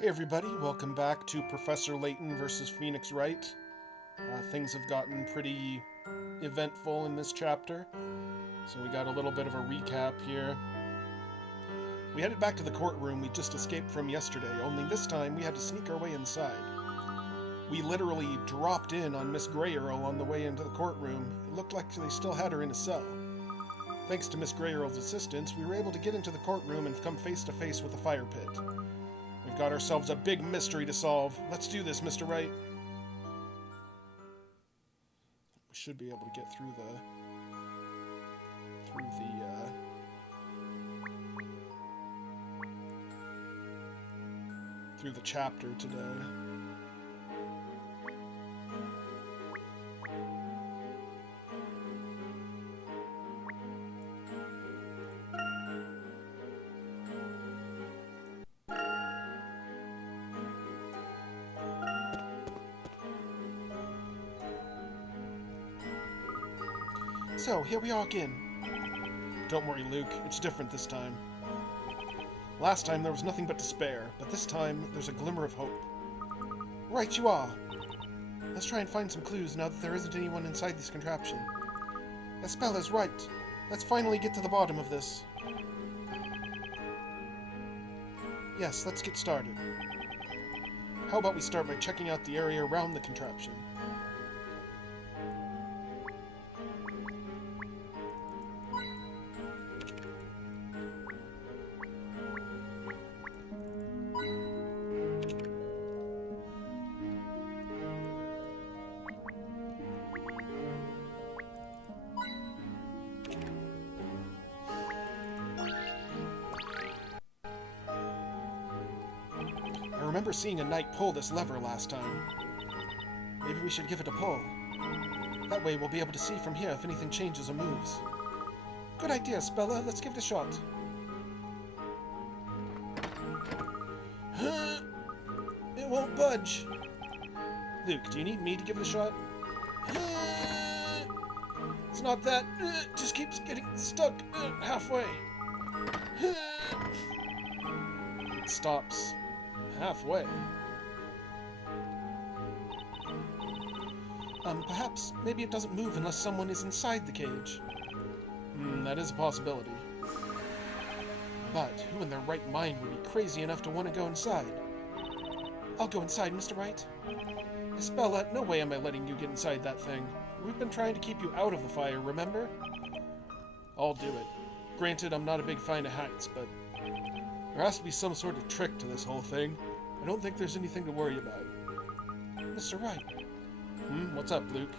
Hey everybody, welcome back to Professor Layton versus Phoenix Wright. Things have gotten pretty eventful in this chapter, so we got a little bit of a recap here. We headed back to the courtroom we just escaped from yesterday, only this time we had to sneak our way inside. We literally dropped in on Miss Grey Earl on the way into the courtroom. It looked like they still had her in a cell. Thanks to Miss Grey Earl's assistance, we were able to get into the courtroom and come face to face with the fire pit. We've got ourselves a big mystery to solve. Let's do this, Mr. Wright. We should be able to get through the chapter today. So, here we are again. Don't worry, Luke. It's different this time. Last time there was nothing but despair, but this time there's a glimmer of hope. Right you are. Let's try and find some clues now that there isn't anyone inside this contraption. Espella's right. Let's finally get to the bottom of this. Yes, let's get started. How about we start by checking out the area around the contraption? I remember seeing a knight pull this lever last time. Maybe we should give it a pull. That way we'll be able to see from here if anything changes or moves. Good idea, Spella. Let's give it a shot. It won't budge. Luke, do you need me to give it a shot? It's not that. It just keeps getting stuck halfway. It stops halfway. Perhaps maybe it doesn't move unless someone is inside the cage. That is a possibility. But who in their right mind would be crazy enough to want to go inside? I'll go inside, Mr. Wright. Espella, no way am I letting you get inside that thing. We've been trying to keep you out of the fire, remember? I'll do it. Granted, I'm not a big fan of heights, but there has to be some sort of trick to this whole thing. I don't think there's anything to worry about. Mr. Wright. What's up, Luke?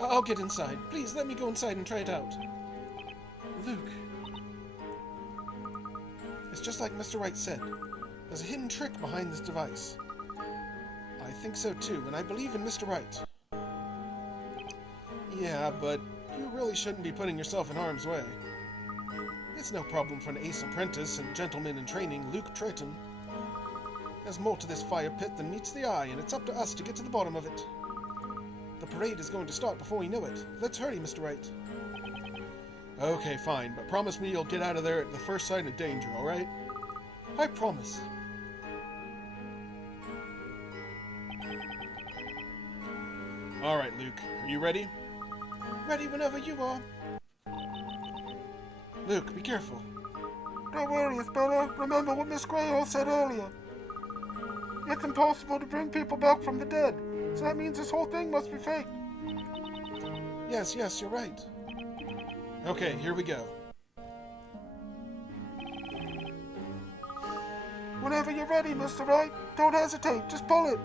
I'll get inside. Please, let me go inside and try it out. Luke. It's just like Mr. Wright said. There's a hidden trick behind this device. I think so too, and I believe in Mr. Wright. Yeah, but you really shouldn't be putting yourself in harm's way. It's no problem for an ace apprentice and gentleman in training, Luke Triton. There's more to this fire pit than meets the eye, and it's up to us to get to the bottom of it. The parade is going to start before we know it. Let's hurry, Mr. Wright. Okay, fine, but promise me you'll get out of there at the first sign of danger, alright? I promise. Alright, Luke. Are you ready? Ready whenever you are. Luke, be careful. Don't worry, Espella. Remember what Miss Grey Earl said earlier. It's impossible to bring people back from the dead, so that means this whole thing must be fake. Yes, you're right. Okay, here we go. Whenever you're ready, Mr. Wright. Don't hesitate, just pull it.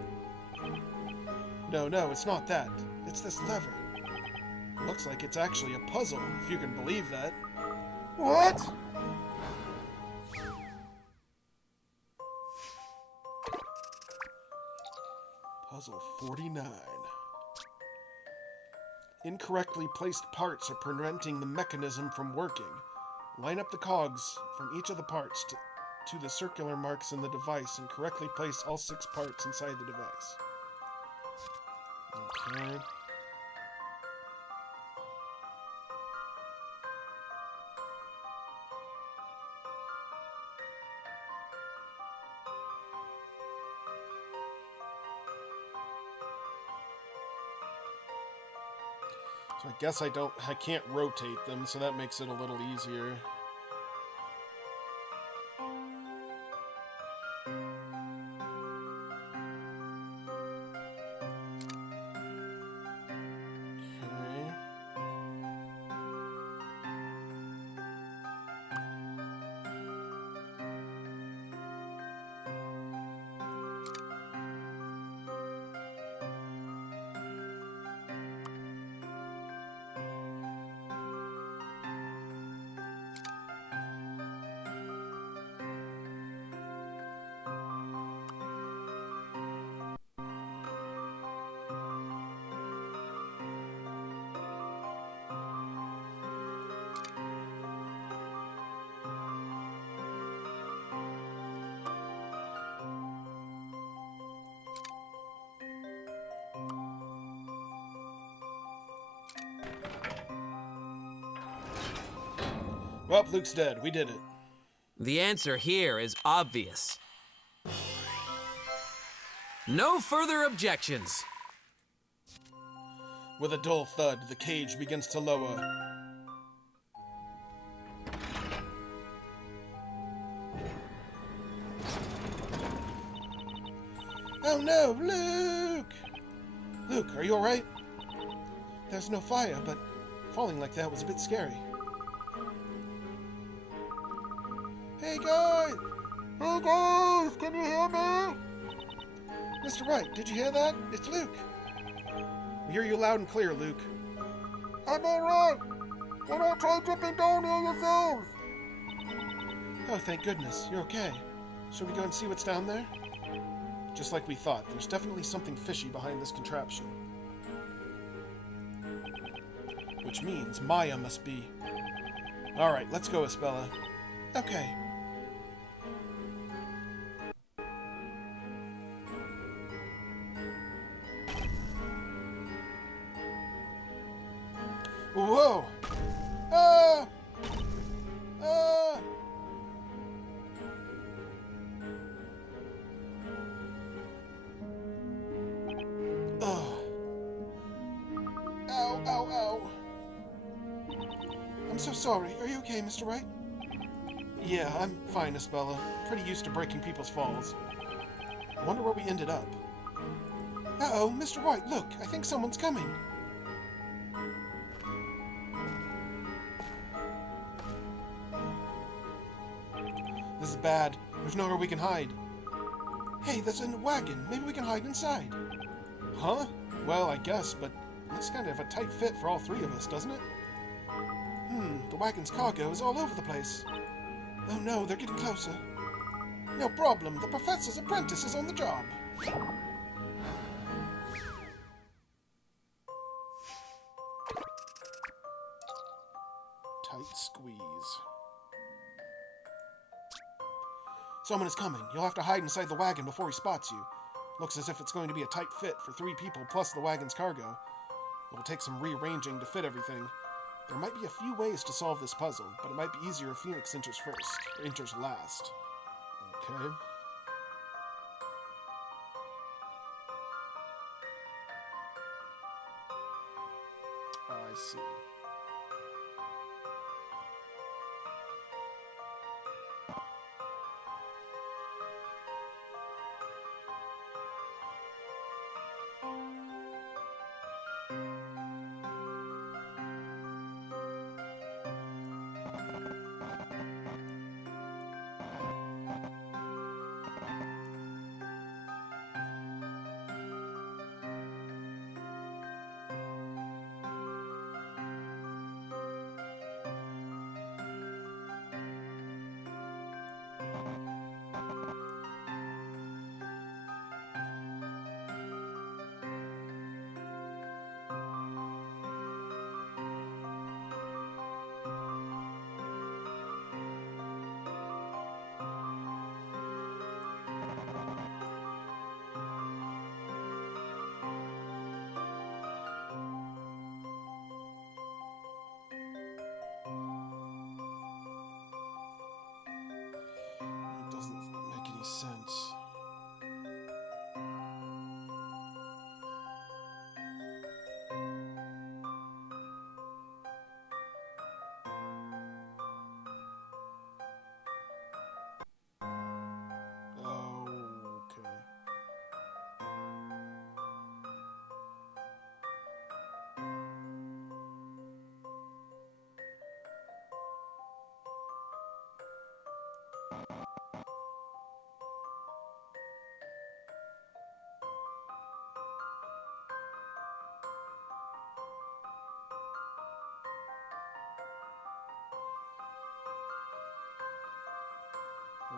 No, it's not that. It's this lever. Looks like it's actually a puzzle, if you can believe that. What? Puzzle 49. Incorrectly placed parts are preventing the mechanism from working. Line up the cogs from each of the parts to the circular marks in the device and correctly place all 6 parts inside the device. Okay. So I guess I can't rotate them, so that makes it a little easier. Okay. Well, Luke's dead. We did it. The answer here is obvious. No further objections. With a dull thud, the cage begins to lower. Oh no, Luke! Luke, are you alright? There's no fire, but falling like that was a bit scary. Hey guys! Hey guys, can you hear me? Mr. Wright, did you hear that? It's Luke. We hear you loud and clear, Luke. I'm alright. Why don't try dipping down here yourselves? Oh, thank goodness. You're okay. Should we go and see what's down there? Just like we thought, there's definitely something fishy behind this contraption. Which means Maya must be... Alright, let's go, Isabella. Okay. Whoa! Ah! Ah! Oh. Ow, ow, ow. I'm so sorry. Are you okay, Mr. Wright? Yeah, I'm fine, Isabella. Pretty used to breaking people's falls. I wonder where we ended up. Uh-oh, Mr. Wright, look. I think someone's coming. This is bad. There's nowhere we can hide. Hey, there's a wagon. Maybe we can hide inside. Huh? Well, I guess, but it looks kind of a tight fit for all three of us, doesn't it? The wagon's cargo is all over the place. Oh no, they're getting closer. No problem. The professor's apprentice is on the job. Tight squeeze. Someone is coming. You'll have to hide inside the wagon before he spots you. Looks as if it's going to be a tight fit for 3 people plus the wagon's cargo. It will take some rearranging to fit everything. There might be a few ways to solve this puzzle, but it might be easier if Phoenix enters first, or enters last. Okay. I see. Sense.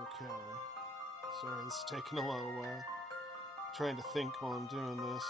Okay. Sorry, this is taking a little while. Trying to think while I'm doing this.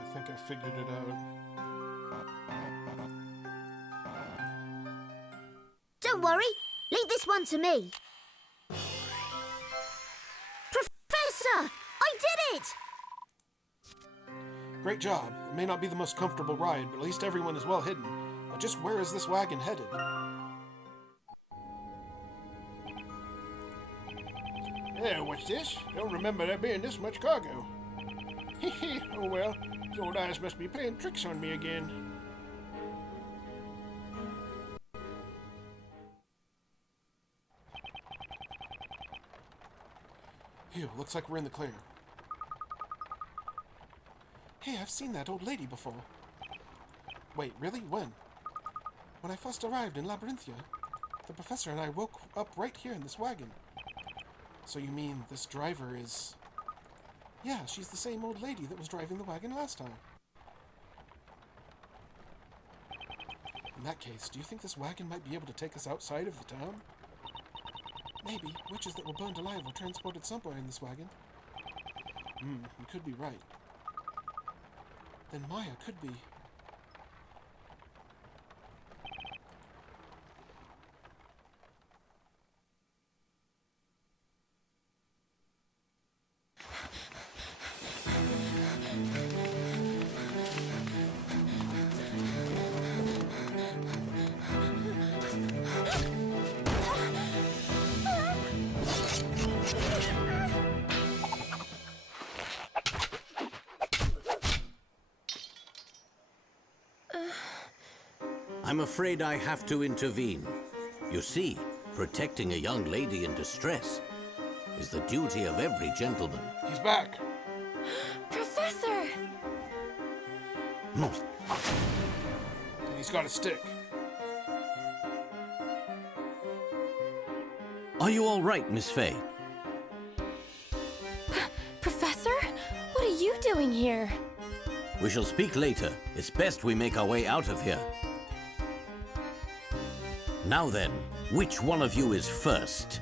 I think I figured it out. Don't worry. Leave this one to me. Professor! I did it! Great job. It may not be the most comfortable ride, but at least everyone is well hidden. But just where is this wagon headed? Yeah, what's this? Don't remember there being this much cargo. Hee oh well. His old eyes must be playing tricks on me again. Phew, looks like we're in the clear. Hey, I've seen that old lady before. Wait, really? When? When I first arrived in Labyrinthia. The professor and I woke up right here in this wagon. So you mean this driver is... Yeah, she's the same old lady that was driving the wagon last time. In that case, do you think this wagon might be able to take us outside of the town? Maybe. Witches that were burned alive were transported somewhere in this wagon. You could be right. Then Maya could be... I'm afraid I have to intervene. You see, protecting a young lady in distress is the duty of every gentleman. He's back! Professor! And he's got a stick. Are you all right, Miss Fay? Professor? What are you doing here? We shall speak later. It's best we make our way out of here. Now then, which one of you is first?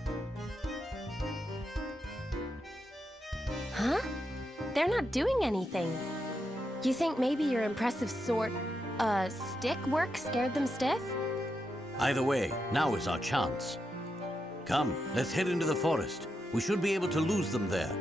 Huh? They're not doing anything. You think maybe your impressive stick work scared them stiff? Either way, now is our chance. Come, let's head into the forest. We should be able to lose them there.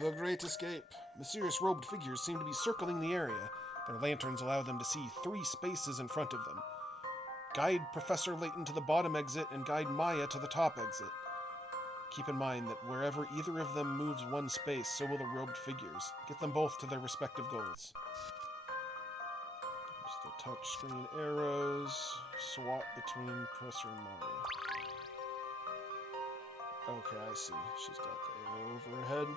The Great Escape. Mysterious robed figures seem to be circling the area. Their lanterns allow them to see 3 spaces in front of them. Guide Professor Layton to the bottom exit and guide Maya to the top exit. Keep in mind that wherever either of them moves 1 space, so will the robed figures. Get them both to their respective goals. There's the touchscreen arrows. Swap between Professor and Maya. Okay, I see. She's got the arrow over her head.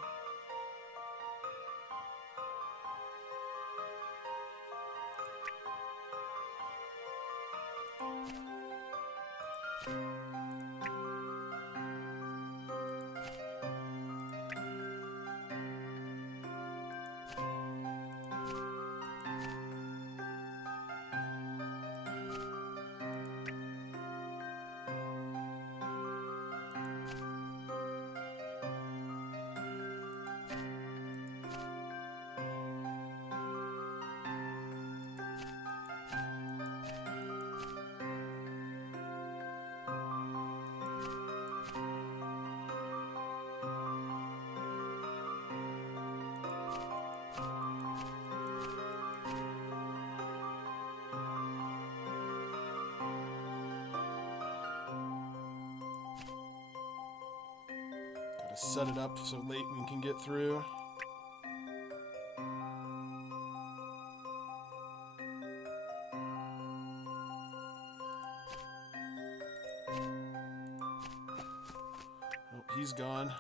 Set it up so Layton can get through. Oh, he's gone.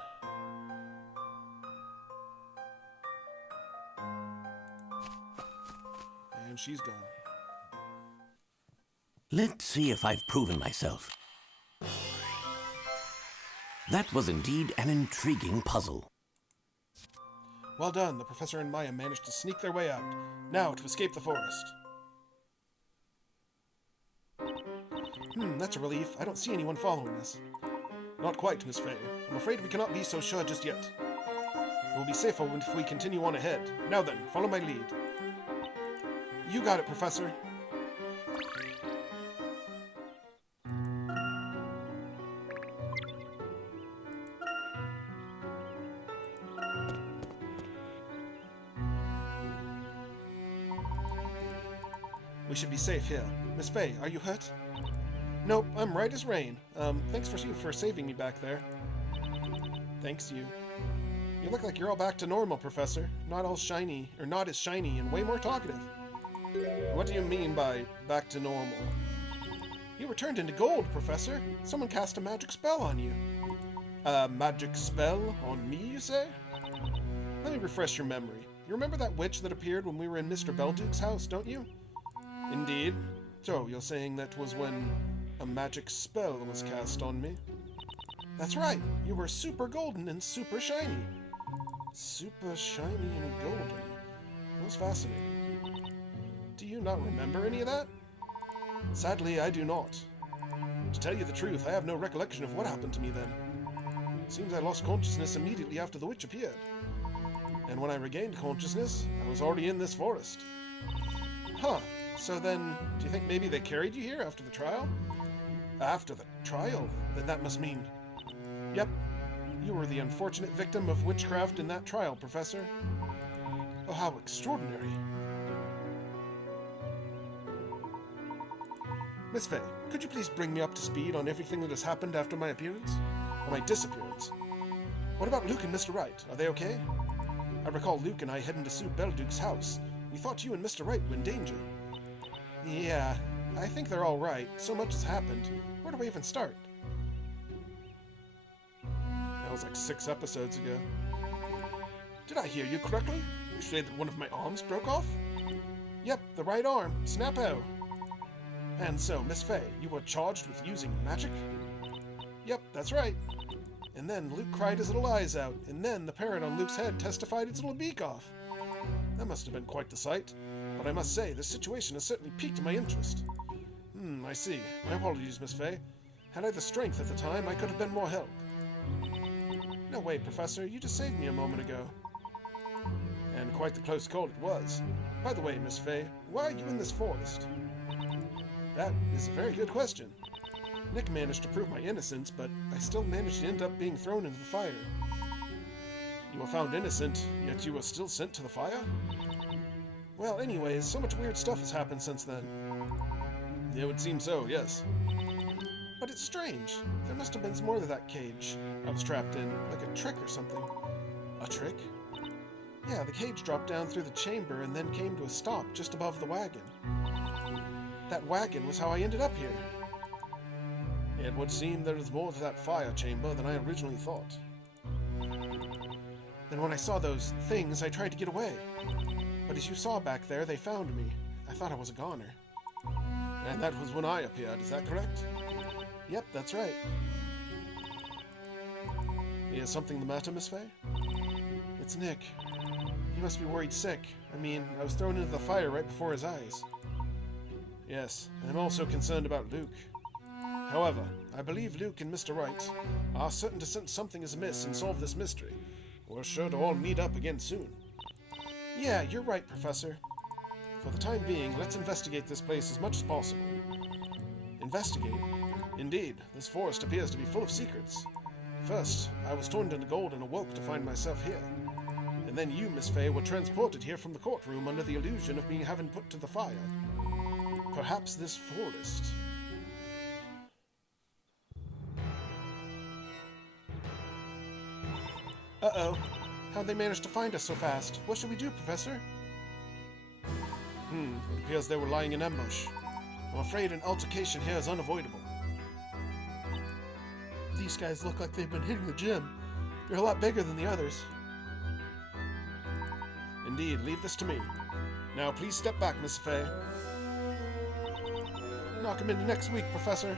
And she's gone. Let's see if I've proven myself. That was indeed an intriguing puzzle. Well done. The professor and Maya managed to sneak their way out. Now to escape the forest. That's a relief. I don't see anyone following us. Not quite, Miss Fay. I'm afraid we cannot be so sure just yet. It will be safer if we continue on ahead. Now then, follow my lead. You got it, Professor. We should be safe here. Miss Fay, are you hurt? Nope, I'm right as rain. Thanks for saving me back there. Thanks you. You look like you're all back to normal, Professor. Not as shiny, and way more talkative. What do you mean by back to normal? You were turned into gold, Professor. Someone cast a magic spell on you. A magic spell on me, you say? Let me refresh your memory. You remember that witch that appeared when we were in Mr. Belduke's house, don't you? Indeed. So, you're saying that was when a magic spell was cast on me? That's right. You were super golden and super shiny. Super shiny and golden. That was fascinating. Do you not remember any of that? Sadly, I do not. To tell you the truth, I have no recollection of what happened to me then. Seems I lost consciousness immediately after the witch appeared. And when I regained consciousness, I was already in this forest. Huh. So then, do you think maybe they carried you here after the trial? After the trial? Then that must mean... Yep. You were the unfortunate victim of witchcraft in that trial, Professor. Oh, how extraordinary. Miss Fay, could you please bring me up to speed on everything that has happened after my appearance? Or my disappearance? What about Luke and Mr. Wright? Are they okay? I recall Luke and I heading to Sue Belduke's house. We thought you and Mr. Wright were in danger. Yeah, I think they're all right. So much has happened. Where do we even start? That was like 6 episodes ago. Did I hear you correctly? You say that one of my arms broke off? Yep, the right arm. Snap-o. And so, Miss Fay, you were charged with using magic? Yep, that's right. And then Luke cried his little eyes out, and then the parrot on Luke's head testified its little beak off. That must have been quite the sight. But I must say, this situation has certainly piqued my interest. I see. My apologies, Miss Fay. Had I the strength at the time, I could have been more help. No way, Professor. You just saved me a moment ago. And quite the close call it was. By the way, Miss Fay, why are you in this forest? That is a very good question. Nick managed to prove my innocence, but I still managed to end up being thrown into the fire. You were found innocent, yet you were still sent to the fire? Well, anyways, so much weird stuff has happened since then. It would seem so, yes. But it's strange. There must have been some more to that cage I was trapped in, like a trick or something. A trick? Yeah, the cage dropped down through the chamber and then came to a stop just above the wagon. That wagon was how I ended up here. It would seem there is more to that fire chamber than I originally thought. Then when I saw those things, I tried to get away. But as you saw back there, they found me. I thought I was a goner. And that was when I appeared, is that correct? Yep, that's right. Is something the matter, Miss Fay? It's Nick. He must be worried sick. I mean, I was thrown into the fire right before his eyes. Yes, I'm also concerned about Luke. However, I believe Luke and Mr. Wright are certain to sense something is amiss and solve this mystery. We're sure to all meet up again soon. Yeah, you're right, Professor. For the time being, let's investigate this place as much as possible. Investigate? Indeed, this forest appears to be full of secrets. First, I was turned into gold and awoke to find myself here. And then you, Miss Fay, were transported here from the courtroom under the illusion of being having put to the fire. Perhaps this forest... Uh-oh. How'd they manage to find us so fast? What should we do, Professor? It appears they were lying in ambush. I'm afraid an altercation here is unavoidable. These guys look like they've been hitting the gym. They're a lot bigger than the others. Indeed, leave this to me. Now, please step back, Miss Fay. Knock him into next week, Professor.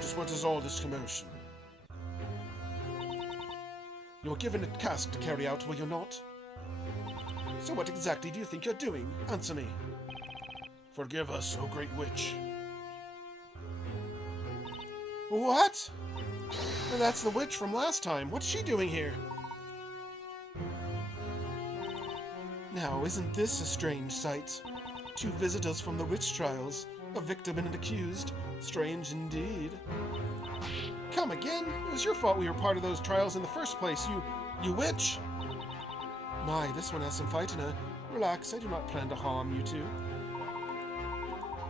Just what is all this commotion? You were given a task to carry out, were you not? So what exactly do you think you're doing? Answer me. Forgive us, O Great Witch. What? Well, that's the witch from last time. What's she doing here? Now, isn't this a strange sight? Two visitors from the witch trials, a victim and an accused. Strange indeed. Come again? It was your fault we were part of those trials in the first place, you witch! My, this one has some fight in her. Relax, I do not plan to harm you two.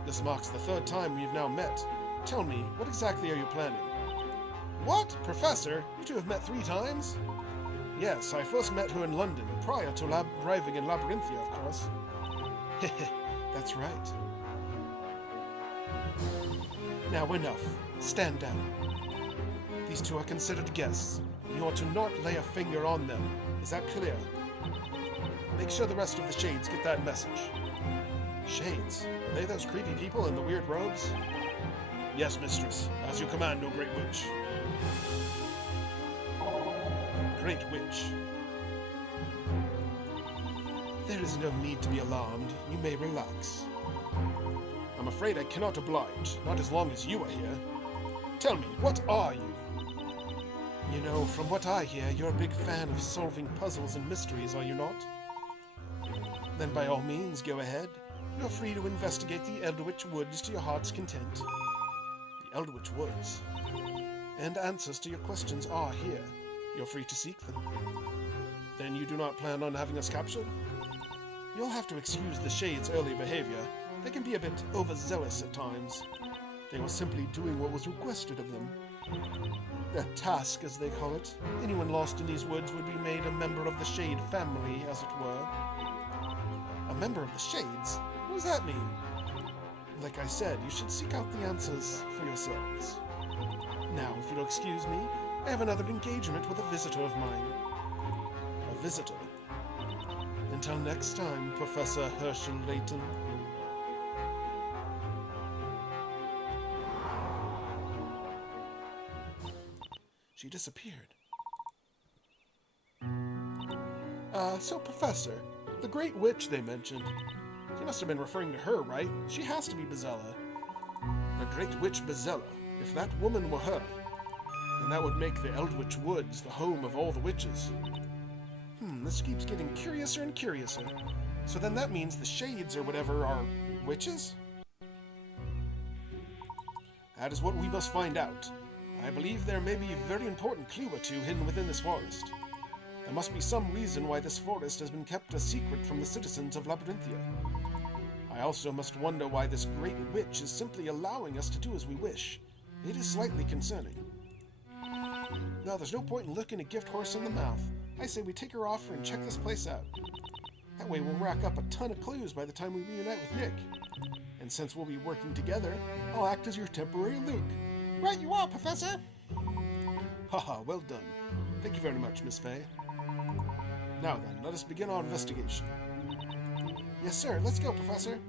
This marks the third time we've now met. Tell me, what exactly are you planning? What? Professor? You two have met 3 times? Yes, I first met her in London, prior to arriving in Labyrinthia, of course. Heh, that's right. Now enough. Stand down. These two are considered guests. You are to not lay a finger on them. Is that clear? Make sure the rest of the Shades get that message. Shades? Are they those creepy people in the weird robes? Yes, mistress. As you command, O Great Witch. Great Witch. There is no need to be alarmed. You may relax. I'm afraid I cannot oblige, not as long as you are here. Tell me, what are you? You know, from what I hear, you're a big fan of solving puzzles and mysteries, are you not? Then by all means, go ahead. You're free to investigate the Eldritch Woods to your heart's content. The Eldritch Woods. And answers to your questions are here. You're free to seek them. Then you do not plan on having us captured? You'll have to excuse the Shades' early behavior. They can be a bit overzealous at times. They were simply doing what was requested of them. Their task, as they call it. Anyone lost in these woods would be made a member of the Shade family, as it were. A member of the Shades? What does that mean? Like I said, you should seek out the answers for yourselves. Now, if you'll excuse me, I have another engagement with a visitor of mine. A visitor? Until next time, Professor Herschel Layton. She disappeared. So Professor, the Great Witch they mentioned. You must have been referring to her, right? She has to be Bezella. The Great Witch Bezella. If that woman were her, then that would make the Eldritch Woods the home of all the witches. This keeps getting curiouser and curiouser. So then that means the Shades or whatever are witches? That is what we must find out. I believe there may be a very important clue or two hidden within this forest. There must be some reason why this forest has been kept a secret from the citizens of Labyrinthia. I also must wonder why this great witch is simply allowing us to do as we wish. It is slightly concerning. No, there's no point in looking a gift horse in the mouth. I say we take her offer and check this place out. That way we'll rack up a ton of clues by the time we reunite with Nick. And since we'll be working together, I'll act as your temporary Luke. Right you are, Professor. Haha, well done. Thank you very much, Miss Fay. Now then, let us begin our investigation. Yes, sir. Let's go, Professor.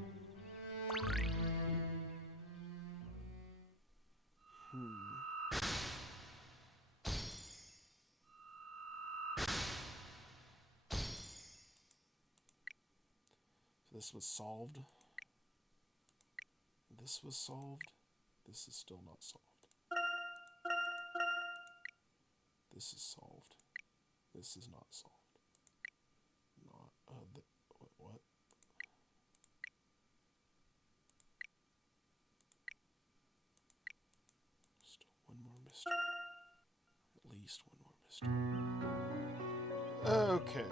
So this was solved. This was solved. This is still not solved. This is solved. This is not solved. What? Still one more mystery. At least one more mystery. Okay.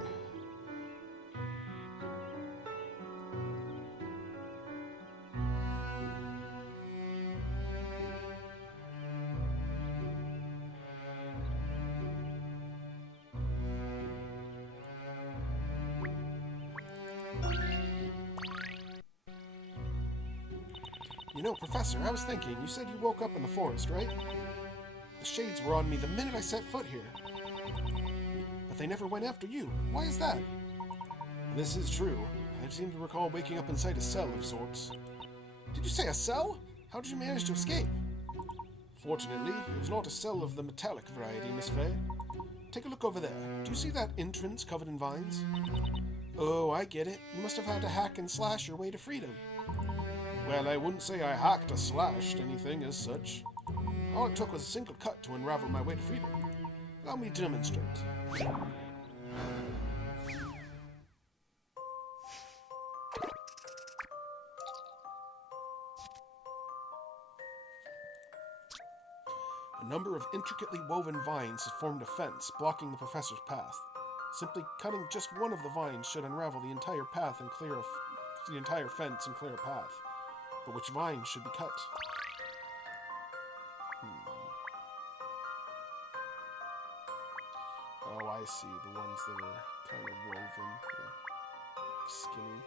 You know, Professor, I was thinking, you said you woke up in the forest, right? The shades were on me the minute I set foot here. But they never went after you. Why is that? This is true. I seem to recall waking up inside a cell of sorts. Did you say a cell? How did you manage to escape? Fortunately, it was not a cell of the metallic variety, Miss Fay. Take a look over there. Do you see that entrance covered in vines? Oh, I get it. You must have had to hack and slash your way to freedom. Well, I wouldn't say I hacked or slashed anything as such. All it took was a single cut to unravel my way to freedom. Allow me to demonstrate. A number of intricately woven vines have formed a fence, blocking the professor's path. Simply cutting just one of the vines should unravel the entire path and clear the entire fence and clear a path. But which vine should be cut? Oh, I see. The ones that are kind of woven, skinny.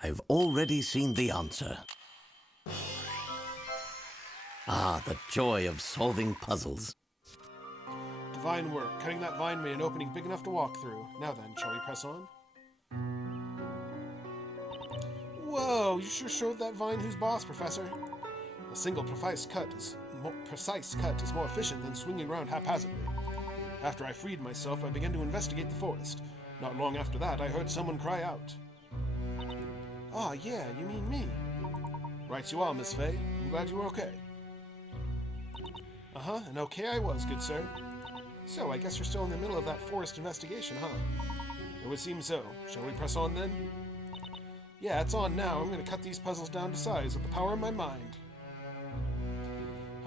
I've already seen the answer. Ah, the joy of solving puzzles. Divine work. Cutting that vine made an opening big enough to walk through. Now then, shall we press on? Whoa, you sure showed that vine who's boss, Professor. A single precise cut is more efficient than swinging around haphazardly. After I freed myself, I began to investigate the forest. Not long after that, I heard someone cry out. Ah, yeah, you mean me. Right you are, Miss Fay. I'm glad you were okay. Uh-huh, and okay I was, good sir. So, I guess you're still in the middle of that forest investigation, huh? It would seem so. Shall we press on, then? Yeah, it's on now. I'm going to cut these puzzles down to size with the power of my mind.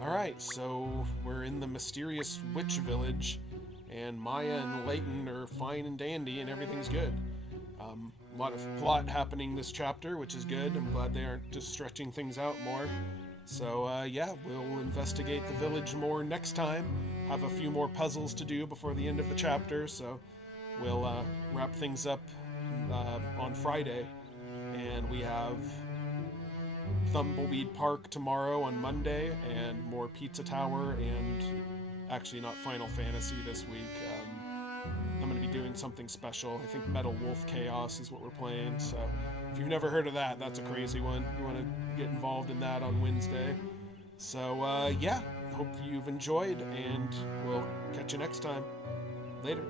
Alright, so we're in the mysterious witch village, and Maya and Layton are fine and dandy, and everything's good. A lot of plot happening this chapter, which is good. I'm glad they aren't just stretching things out more. So, yeah, we'll investigate the village more next time. Have a few more puzzles to do before the end of the chapter, so we'll wrap things up on Friday. And we have Thumbleweed Park tomorrow on Monday, and more Pizza Tower, and actually not Final Fantasy this week. I'm going to be doing something special. I think Metal Wolf Chaos is what we're playing, so if you've never heard of that, that's a crazy one. You want to get involved in that on Wednesday. So, yeah, hope you've enjoyed, and we'll catch you next time. Later.